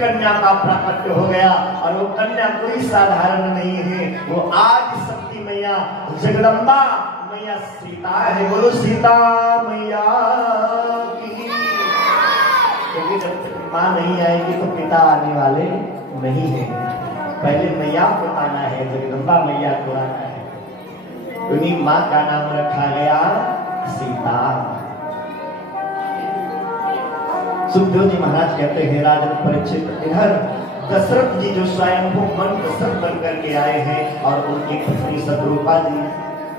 कन्या का प्राकट्य हो गया। और वो कन्या कोई साधारण नहीं है, वो आज शक्ति मैया जगदम्बा मैया सीता है। बोलो सीता मैया की। क्योंकि जब तक माँ नहीं आएगी तो पिता आने वाले नहीं है। पहले मैया को आना है, जगदम्बा मैया को आना है। उन्हीं माँ का नाम रखा गया सीता। सुखदेव जी महाराज कहते हैं, राजन परीक्षित इधर दशरथ जी जो स्वयंभू मन दशरथ बन करके आए हैं और उनकी पत्नी शत्रुपा जी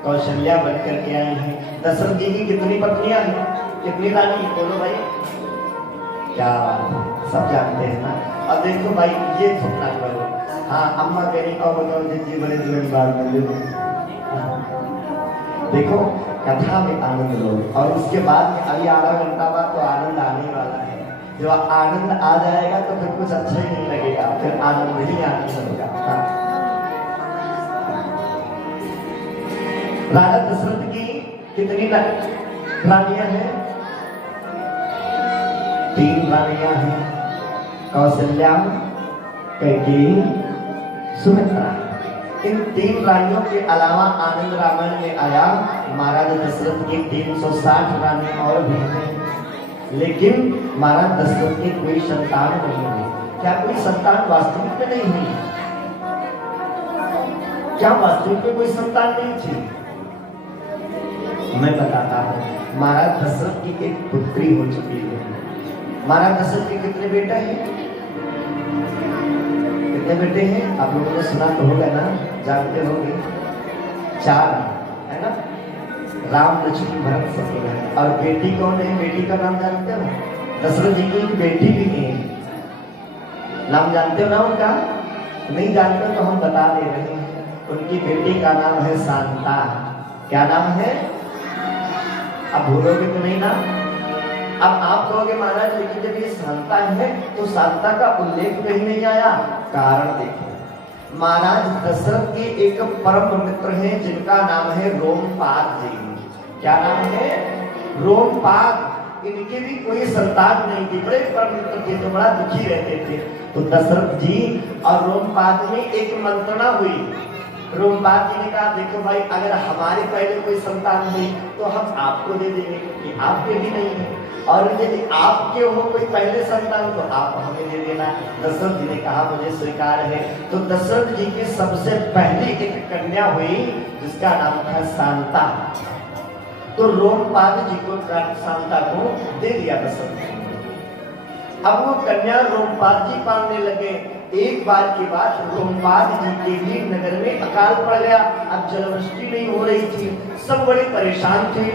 कौशल्या बन करके आए हैं। दशरथ जी की कितनी पत्नियां हैं, कितनी रानी? बोलो भाई, क्या बात है, सब जानते हैं ना। अब देखो भाई, ये सुनना करो। हाँ, अम्मा कह रही और बताओ जी बड़े दिन बाद मिले। देखो कथा में आनंद लो और उसके बाद में अभी आधा घंटा बाद तो आनंद आने वाला है। जब आनंद आ जाएगा तो फिर कुछ अच्छा ही नहीं लगेगा, फिर आनंद ही आने लगेगा। राजा दशरथ की कितनी रानियां हैं? 3 रानियां हैं, कौशल्या, कैकेयी, सुमित्रा। इन 3 रानियों के अलावा आनंद रामायण में आया महाराज दशरथ की 360 रानी और भी हैं, लेकिन महाराज दशरथ की कोई संतान नहीं हुई। क्या कोई संतान वास्तविक में नहीं हुई? क्या वास्तविक में कोई संतान नहीं थी? मैं बताता हूँ। महाराज दशरथ की एक पुत्री हो चुकी है। महाराज दशरथ के कितने बेटे हैं? कितने बेटे हैं? आप लोगों ने सुना तो होगा ना, जानते होंगे। 4 है ना, राम लक्ष्मण भरत शत्रुघ्न। और बेटी कौन है? बेटी का नाम जानते हो? दशरथ जी की एक बेटी भी है, नाम जानते हो ना उनका? नहीं जानते तो हम बता दे रहे हैं। उनकी बेटी का नाम है शांता। क्या नाम है? अब भूलोगे तो नहीं ना। अब आप कहोगे महाराज लेकिन जब ये शांता है तो शांता का उल्लेख कहीं नहीं आया। कारण देखो, महाराज दशरथ के एक परम मित्र हैं जिनका नाम है रोमपाद जी। क्या नाम है? रोमपाद। इनके भी कोई संतान नहीं थी, बड़े परम मित्र थे, तो बड़ा दुखी रहते थे। तो दशरथ जी और रोमपाद में एक मंत्रणा हुई। रोमपाद जी ने कहा देखो भाई, अगर हमारे पहले कोई संतान हुई तो हम आपको दे देंगे क्योंकि आपके भी नहीं है, और यदि आपके हो कोई पहले संतान तो आप हमें दे देना। दशरथ जी ने कहा मुझे स्वीकार है। तो दशरथ जी की सबसे पहली एक कन्या हुई जिसका नाम था शांता। तो रोमपाद जी को शांता को दे दिया दशरथ जी। अब वो कन्या रोमपाद जी पालने लगे। एक बार की बात, रोमपाद जी के भी नगर में अकाल पड़ गया। अब जलवृष्टि नहीं हो रही थी, सब बड़े परेशान थे।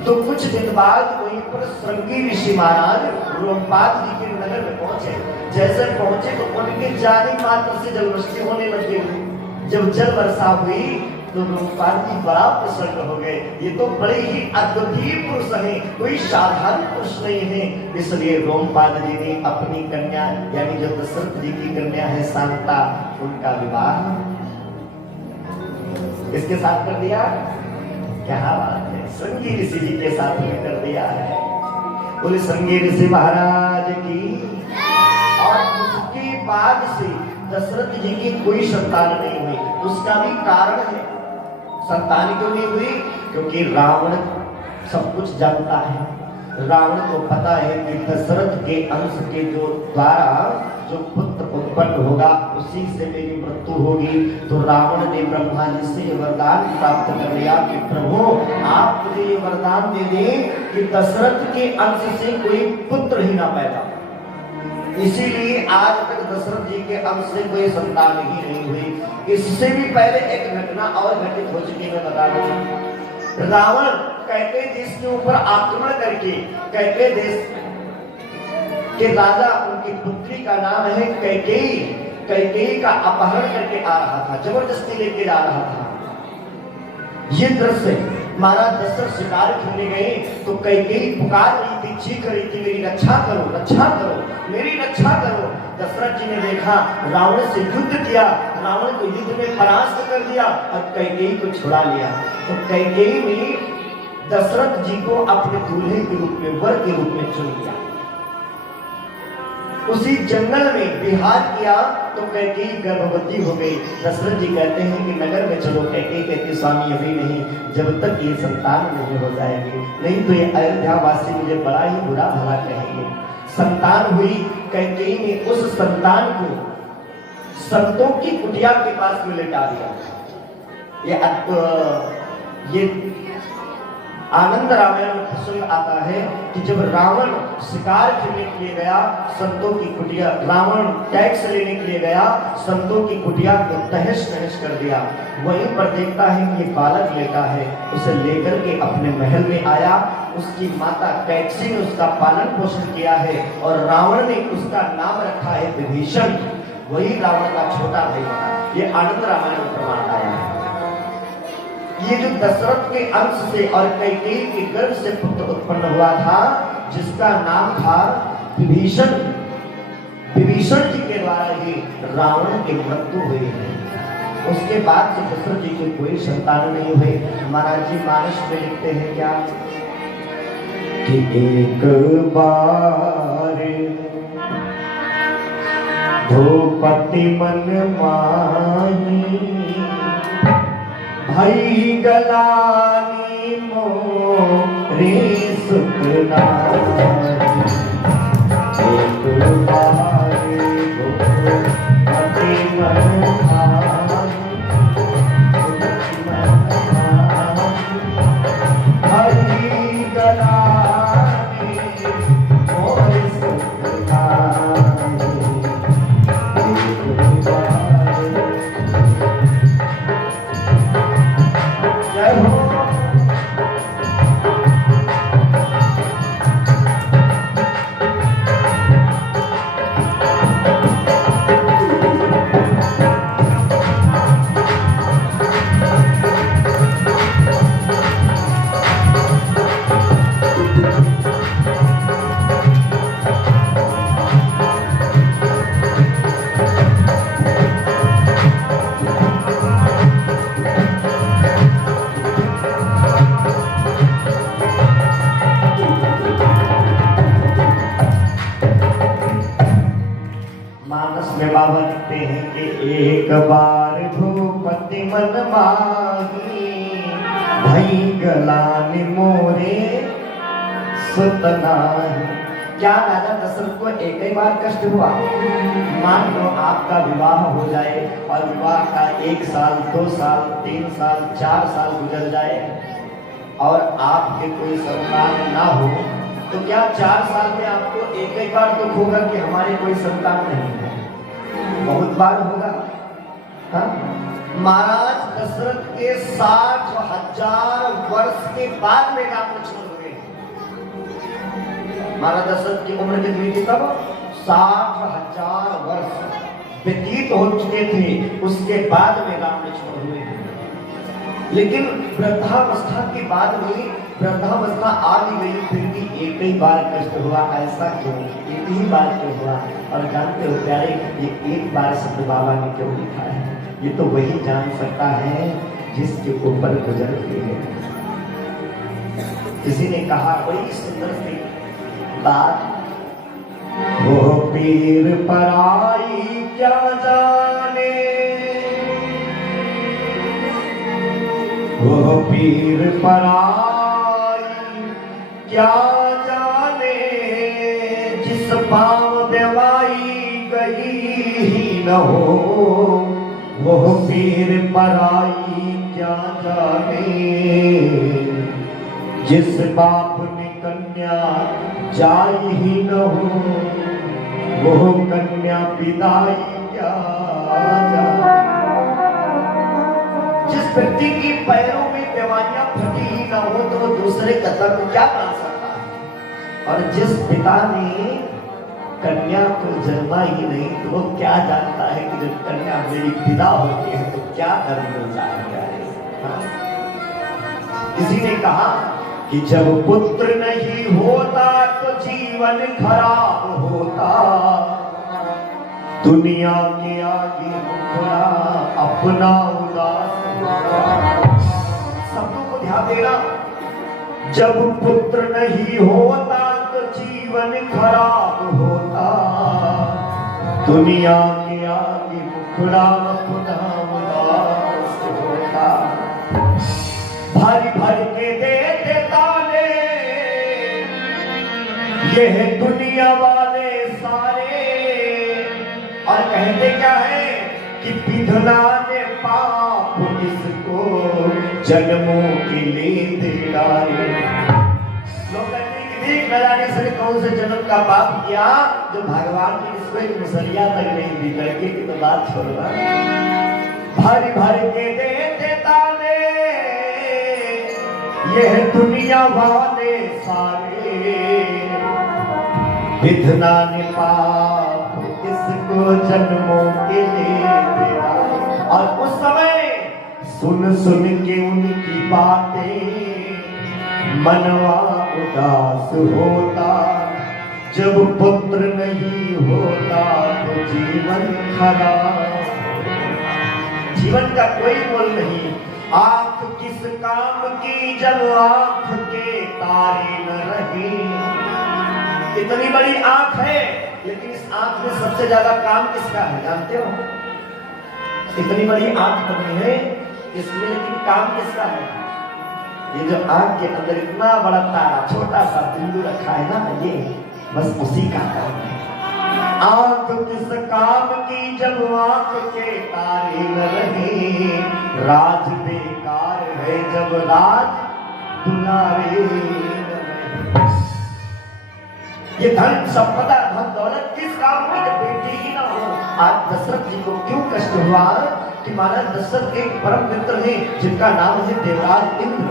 तो कुछ दिन बाद वहीं पर श्रृंगी ऋषि महाराज रोमपाद जी के नगर में पहुंचे। जैसे पहुंचे तो उनके जाने मात्र से जलवृष्टि होने लग गई। जब जल वर्षा हुई तो रोमपाद जी बड़ा प्रसन्न हो गए। ये तो बड़े ही अद्वितीय पुरुष हैं, कोई साधारण पुरुष नहीं है। इसलिए रोमपाद जी ने अपनी कन्या यानी जो दशरथ जी की कन्या है शांता, उनका विवाह किसके साथ कर दिया? क्या बात है, श्रृंगी ऋषि जी के साथ में कर दिया है। बोले श्रृंगी ऋषि महाराज की। और उसके बाद से दशरथ जी की कोई संतान नहीं हुई। उसका भी कारण है। संतान क्यों नहीं हुई? क्योंकि रावण सब कुछ जानता है। रावण को पता है कि दशरथ के अंश के जो द्वारा जो पुत्र उत्पन्न होगा उसी से मेरी मृत्यु होगी। तो रावण ने ब्रह्मा जी से वरदान प्राप्त कर लिया कि प्रभु आप मुझे ये वरदान दे दें कि दशरथ के अंश से कोई पुत्र ही ना पैदा। इसीलिए आज तक दशरथ जी के अंश से कोई संतान ही नहीं हुई। इससे भी पहले एक घटना और घटित हो चुकी, मैं बता दूं। रावण कैकेयी देश के ऊपर आक्रमण करके कैकेयी देश के राजा, उनकी पुत्री का नाम है कैकेयी, कैकेयी का अपहरण करके आ रहा था, जबरदस्ती लेके जा रहा था। ये दृश्य महाराज दशरथ शिकार खेलने गए तो कैकेयी पुकार रही थी, चीख रही थी मेरी रक्षा करो, रक्षा करो, मेरी रक्षा करो। दशरथ जी ने देखा, रावण से युद्ध किया, रावण को युद्ध में परास्त कर दिया और कैकेयी को छुड़ा लिया। तो कैकेयी ने दशरथ जी को अपने दूल्हे के रूप में, वर के रूप में चुन लिया। उसी जंगल में विहार किया तो कैकेयी गर्भवती हो गई। दशरथ जी कहते हैं कि नगर में चलो। कैकेयी कहती स्वामी अभी नहीं, जब तक ये संतान नहीं हो जाएगी, नहीं तो ये अयोध्या वासी मुझे बड़ा ही बुरा भला कहेंगे। संतान हुई। कैकेयी ने उस संतान को संतों की कुटिया के पास में लेटा दिया। ये आनंद रामायण में प्रसंग आता है कि जब रावण शिकार करने के लिए गया, संतों की कुटिया, रावण टैक्स लेने के लिए गया, संतों की कुटिया को तहस नहस कर दिया। वहीं पर देखता है कि ये बालक लेटा है, उसे लेकर के अपने महल में आया। उसकी माता कैकसी ने उसका पालन पोषण किया है और रावण ने उसका नाम रखा है विभीषण। वही रावण का छोटा भाई बना। ये आनंद रामायण में प्रमाण आया है। ये जो दशरथ के अंश से और कैकेयी के गर्भ से पुत्र उत्पन्न हुआ था, जिसका नाम था विभीषण। विभीषण जी के द्वारा ही रावण की मृत्यु हुई है। उसके बाद से दशरथ जी की कोई संतान नहीं हुई। महाराज जी मानस में लिखते हैं क्या कि एक बार भूपति मन माही, भई गलानी मोरे सुख नारी। एक बार भूपति मन माही, भई गलानी मोरे सुख नारी। एक बार जय हो। बाबा लिखते हैं कि एक बार भूपति मन माही, भई गलानी मोरे सुत नाही। क्या राजा दशरथ को एक ही बार कष्ट हुआ? मान लो आपका विवाह हो जाए और विवाह का 1 साल 2 साल 3 साल 4 साल गुजर जाए और आपके कोई संतान ना हो, तो क्या 4 साल में आपको एक ही बार दुख होगा कि हमारे कोई संतान नहीं है? बहुत बार होगा। हाँ? महाराज दशरथ के 60,000 वर्ष के बाद में राम लक्ष्मण हुए। महाराज दशरथ की उम्र कितनी थी तब? 60,000 वर्ष व्यतीत हो चुके थे, उसके बाद में राम लक्ष्मण हुए। लेकिन वृद्धावस्था के बाद में, वृद्धावस्था आ भी गई, फिर भी एक ही बार कष्ट हुआ। ऐसा क्यों? एक ही बार क्यों हुआ? और जानते हो प्यारे, ये एक बार शब्द बाबा ने क्यों लिखा है? ये तो वही जान सकता है जिसके ऊपर गुजर गए। किसी ने कहा बड़ी सुंदर सी बात, वो पीर पराई क्या जाने, वो पीर पराई क्या जाने, जिस पाँव देवाई गई ही न हो। वो पीर पराई क्या जाने, जिस बाप ने कन्या जाई ही न हो। वो कन्या विदाई क्या जाने। जिस व्यक्ति की पैरों में बेवाइयां फटी ही ना हो तो वो दूसरे का दर्द क्या जान सकता है? और जिस पिता ने कन्या को जन्मा ही नहीं तो वो क्या जानता है कि जब कन्या मेरी विदा होती है तो क्या दर्द मिलता है? किसी ने कहा कि जब पुत्र नहीं होता तो जीवन खराब होता, दुनिया के आगे मुखड़ा अपना उदास। शब्दों को ध्यान देना। जब पुत्र नहीं होता तो जीवन खराब होता, दुनिया के आगे मुखड़ा अपना उदास होता, भर भर के देते ताने ये है दुनिया वाले सारे। और कहते क्या है कि विधना ने पाप इसको जन्मों के लिए दे डाले। लोग कहते हैं कि देख न जाने से कौन से जन्म का पाप किया जो भगवान की इसको एक मुसलिया तक नहीं दी। लड़के की तो बात छोड़ना, भर भर के देते ताने ये है दुनिया वाले सारे। विधना ने पाप इसको जन्मों के लिए दिया। और उस समय सुन सुन के उनकी बातें मनवा उदास होता। जब पुत्र नहीं होता तो जीवन खराब, जीवन का कोई मोल नहीं। आंख किस काम की जब आंख के तारे न रहे। इतनी बड़ी आंख है लेकिन इस आंख में सबसे ज्यादा काम किसका है जानते हो? इतनी बड़ी आंख बनी है इसमें लेकिन काम किसका है? ये जो आंख के अंदर इतना बड़ा तारा छोटा सा बिंदु रखा है ना, ये बस उसी का काम है। आंख किस काम की जब आंख के तारे न रहे। राज बेकार है जब राज दुलारे। ये धन संपदा धन दौलत किस काम की जब बेटी ही ना हो। आज दशरथ जी को क्यों कष्ट हुआ कि महाराज दशरथ के परम मित्र हैं जिनका नाम है देवराज इंद्र।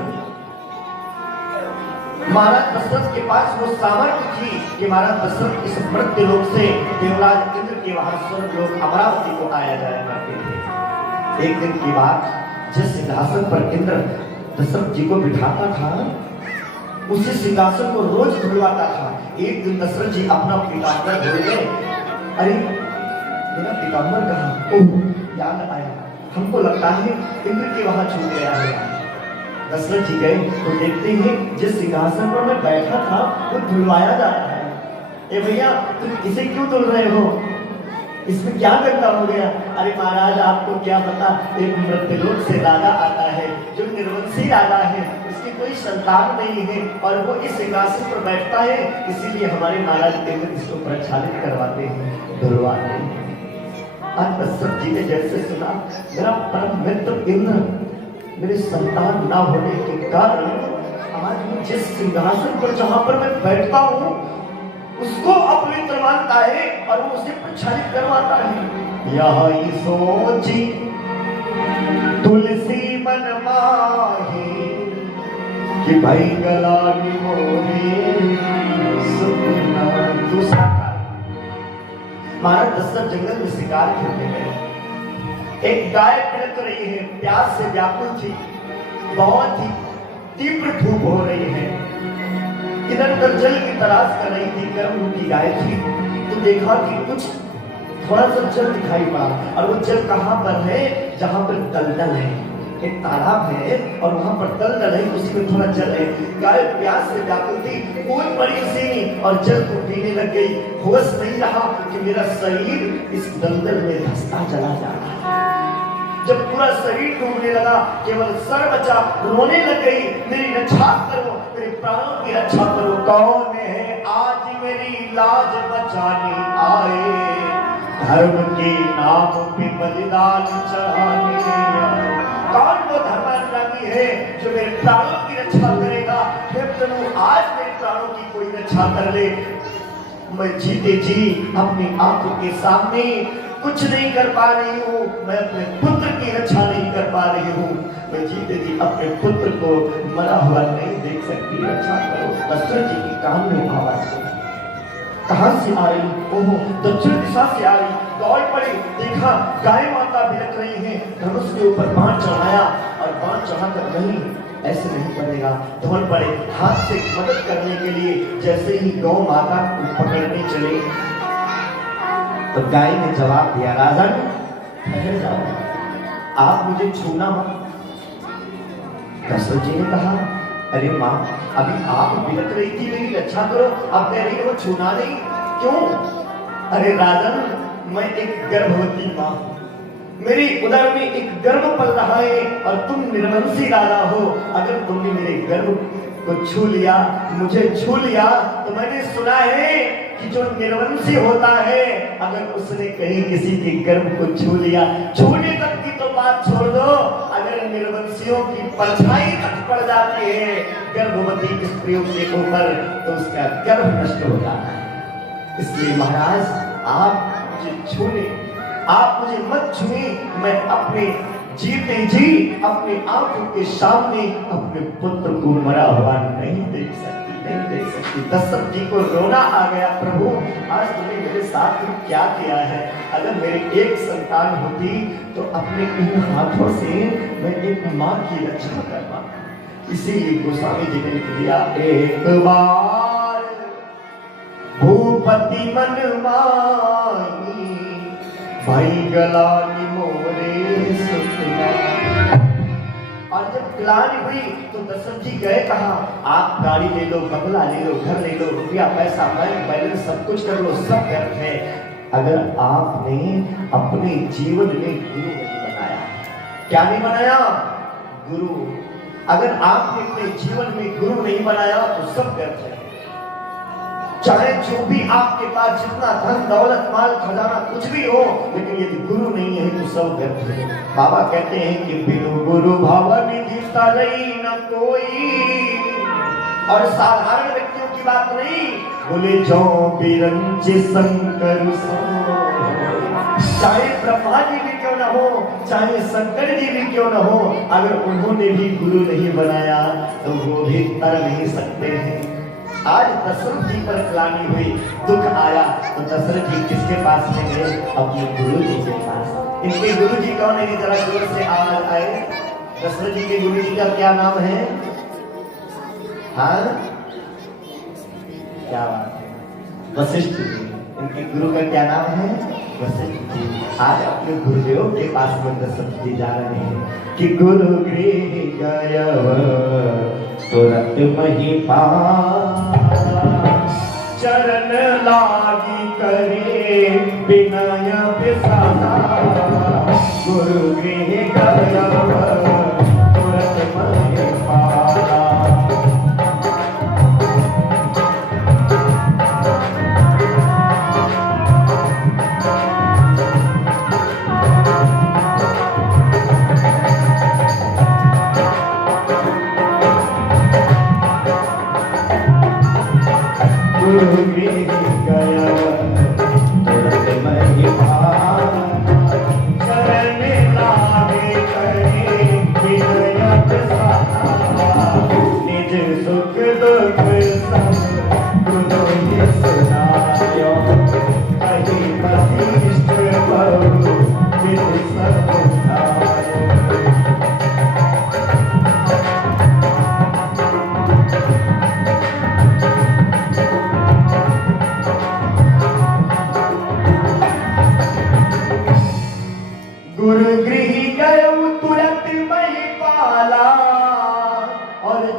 महाराज दशरथ के पास वो सामर्थ्य थी कि महाराज दशरथ इस मृत्यु लोक से देवराज इंद्र के वहां स्वर्ग लोक अमरावती को आया जाया करते थे। एक दिन की बात, जिस सिंहासन पर इंद्र दशरथ जी को बिठाता था उसी सिंहासन को रोज धुलवाता था। एक दिन दशरथ जी अपना पीताम्बर धुल गए। अरे मेरा पीताम्बर कहाँ? ओह याद आया, हमको लगता है इंद्र के वहां छूट गया है। दशरथ जी गए तो देखते हैं जिस सिंहासन पर मैं बैठा था वो धुलवाया जाता है। ए भैया तुम इसे क्यों धुल रहे हो? इसमें क्या गंदा हो गया? अरे महाराज आपको क्या पता, एक मृत्युलोक से राजा आता है जो निर्वंशी राजा है, उसकी कोई संतान नहीं है और वो इस सिंहासन पर बैठता है, इसीलिए हमारे महाराज इंद्र इसको प्रक्षालित करवाते हैं, धुलवाते हैं। आज दशरथ जी ने जैसे सुना मेरा परम मित्र इंद्र मेरे संतान ना होने के कारण आज मैं जिस सिंहासन पर जहां पर मैं बैठता हूँ उसको अपवित्र मानता है और वो उसे प्रक्षालित करवाता है। यही सोची तुलसी मन माही कि भाई गलानी मोरे सुना दूसरा। महाराज दशरथ जंगल में शिकार खेलने गए। एक गाय पिड़क रही है, प्यास से व्याकुल थी, बहुत ही तीव्र धूप हो रही है। इधर उधर जल की तलाश कर रही थी, गर्म उनकी गाय थी। तो देखा कि कुछ थोड़ा सा जल दिखाई पड़ा और वो जल कहाँ पर है? जहाँ पर दलदल है, एक तालाब है और वहां पर दलदल है, उसी में थोड़ा जल है। गाय प्यास से व्याकुल थी, कूद पड़ी उसी और जल को पीने लग गई। होश नहीं रहा कि मेरा शरीर इस दलदल में धंसता चला जा रहा है। जब पूरा शरीर डूबने लगा, केवल सर बचा, रोने लग गई, मेरी रक्षा करो, मेरे प्राणों की रक्षा करो। कौन है आज मेरी लाज बचाने आए, धर्म के नाम पे बलिदान चढ़ाने आए। कौन वो धर्मानुरागी है जो मेरे प्राणों की रक्षा करेगा? हे प्रभु आज मेरे प्राणों की कोई रक्षा कर ले। मैं जीते जी अपनी आंखों के सामने कुछ नहीं कर पा रही हूँ, मैं अपने पुत्र की रक्षा नहीं कर पा रही हूँ। मैं जीते जी अपने पुत्र को मरा हुआ नहीं देख सकती, रक्षा करो। दशरथ जी की कान में आवाज कहां से आ रही? ओहो दक्षिण दिशा से आ रही। दौड़ पड़ी, देखा गाय माता बिलख रही है। धनुष के ऊपर बाण चढ़ाया और बाण चढ़ाकर नहीं, ऐसे नहीं पड़ेगा। दौड़ पड़े हाथ से मदद करने के लिए। जैसे ही गौ माता को पकड़ने चले तो गाय ने जवाब दिया, राजन ठहर जाओ, आप मुझे छूना मत। दशरथ जी ने कहा, अरे माँ अभी आप बिलख रही थी, मेरी रक्षा करो, अब कह रही हो छूना नहीं, क्यों? अरे राजन मैं एक गर्भवती माँ हूँ, मेरी उदर में एक गर्भ पल रहा है और तुम निर्वंशी राजा हो। अगर तुमने मेरे गर्भ को छू लिया, मुझे छू लिया, तो मैंने सुना है कि जो निर्वंशी होता है अगर उसने कहीं किसी के गर्भ को छू लिया, छूने तक की तो बात छोड़ दो, अगर निर्वंशियों की परछाई तक पड़ जाती है गर्भवती स्त्रियों के ऊपर तो उसका गर्भ नष्ट हो जाता है। इसलिए महाराज आप मुझे छूने, आप मुझे मत छुए, मैं अपने जीते जी अपने आंखों के सामने अपने पुत्र को मरा हुआ नहीं देख सकती, नहीं देख सकती। दशरथ जी को रोना आ गया, प्रभु आज तुमने मेरे साथ क्या किया है? अगर मेरी एक संतान होती तो अपने इन हाथों से मैं एक माँ की रक्षा करता। इसीलिए गोस्वामी जी ने लिख दिया, एक बार भूपति मन मानी भाई गलानी मोरे सुतना। और जब ग्लानि हुई तो दशरथ जी गए कहा, आप गाड़ी ले लो, बंगला ले लो, घर ले लो, रुपया पैसा बैंक बैलेंस सब कुछ कर लो, सब व्यर्थ है अगर आपने अपने जीवन में गुरु नहीं बनाया। क्या नहीं बनाया? गुरु। अगर आपने अपने जीवन में गुरु नहीं बनाया तो सब व्यर्थ है। चाहे जो भी आपके पास जितना धन दौलत माल खजाना कुछ भी हो, लेकिन यदि गुरु नहीं है तो सब व्यर्थ है। बाबा कहते हैं कि बिनु गुरु भवन दिखता नहीं न कोई। और साधारण व्यक्तियों की बात नहीं, बोले जो बिरंज शंकर चाहे ब्रह्मा जी भी क्यों न हो, चाहे शंकर जी भी क्यों न हो, अगर उन्होंने भी गुरु नहीं बनाया तो वो भी तर नहीं सकते हैं। आज दशरथ जी पर ग्लानि हुई, दुख आया तो दशरथ जी किसके पास में गए? अपने गुरु जी के पास। इनके गुरु जी कौन है? जरा जोर से आवाज आए। दशरथ जी के गुरु जी का क्या नाम है? हाँ, क्या बात है? वशिष्ठ जी। इनके गुरु का क्या नाम है? वशिष्ठ जी। आज अपने गुरुदेव के पास में दशरथ जी जा रहे हैं कि गुरु गृह गया तुरंत महिपा चरण लागी करे विनय विसारा। गुरु गृह गया तुरंत महिपा।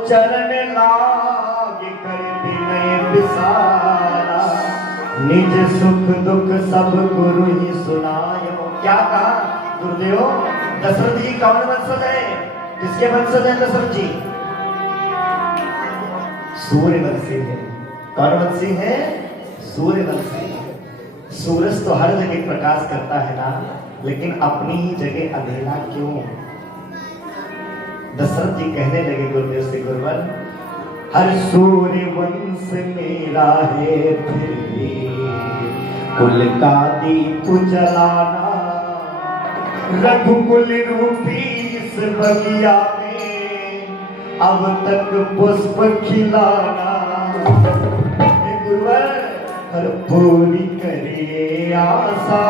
चरण लाग कर विनय विसारा। निज सुख दुख सब गुरु ही सुनायो। क्या कहा गुरुदेव? दशरथ जी कौन वंशज है? किसके वंशज है दशरथ जी? सूर्यवंशी है। कौन वंशी है? सूर्यवंशी। सूरज तो हर जगह प्रकाश करता है ना, लेकिन अपनी ही जगह अंधेरा क्यों? दशरथ जी कहने लगे गुरुदेव से, गुरुवर हर सूर्य वंश मेरा है, फिर भी कुल का दीप जलाना, रघुकुल रूपी इस बगिया में अब तक पुष्प खिलाना। गुरुवर हर पूरी करे आशा,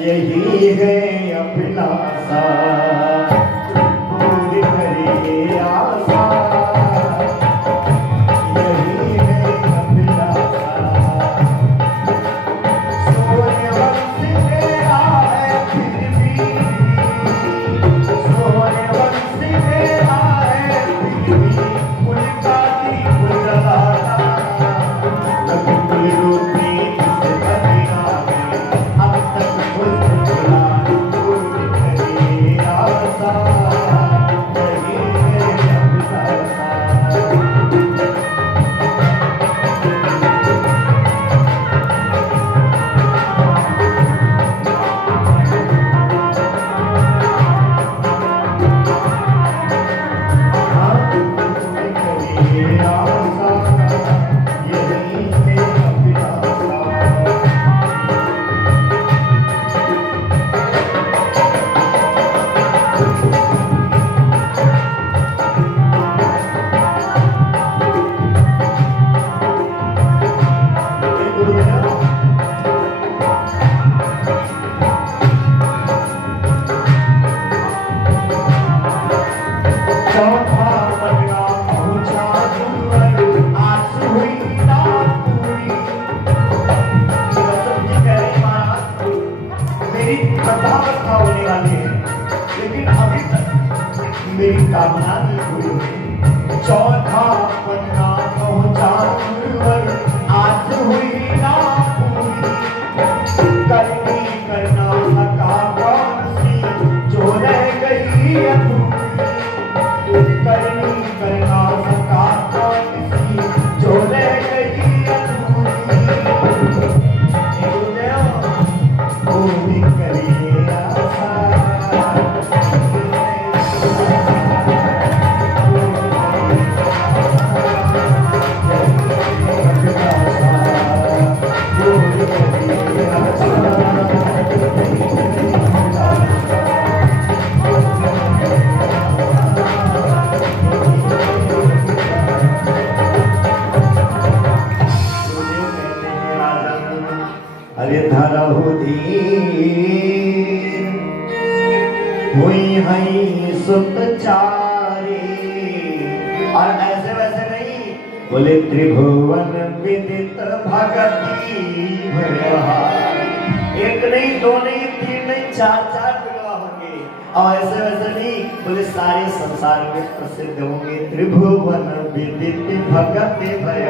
यही है अभिलाषा। मेरी कामना नहीं हुई। चौथा पन्ना पहुंचा गुरुवर, आज हुई ना पूरी। करनी करना थका कौन सी, जो रह गई अधूरी। करनी करना थका कौन सी, जो रह गई अधूरी। गुरुदेव पूरी करिए आशा। अरे धरहु दीन हुई हई सुत चारी। और ऐसे वैसे नहीं बोले, त्रिभुवन विदित भगति भयहारी। एक नहीं, दो नहीं, तीन नहीं, चार बिगड़ा होंगे। और ऐसे वैसे नहीं बोले, सारे संसार में प्रसिद्ध होंगे। त्रिभुवन विदित भगति भय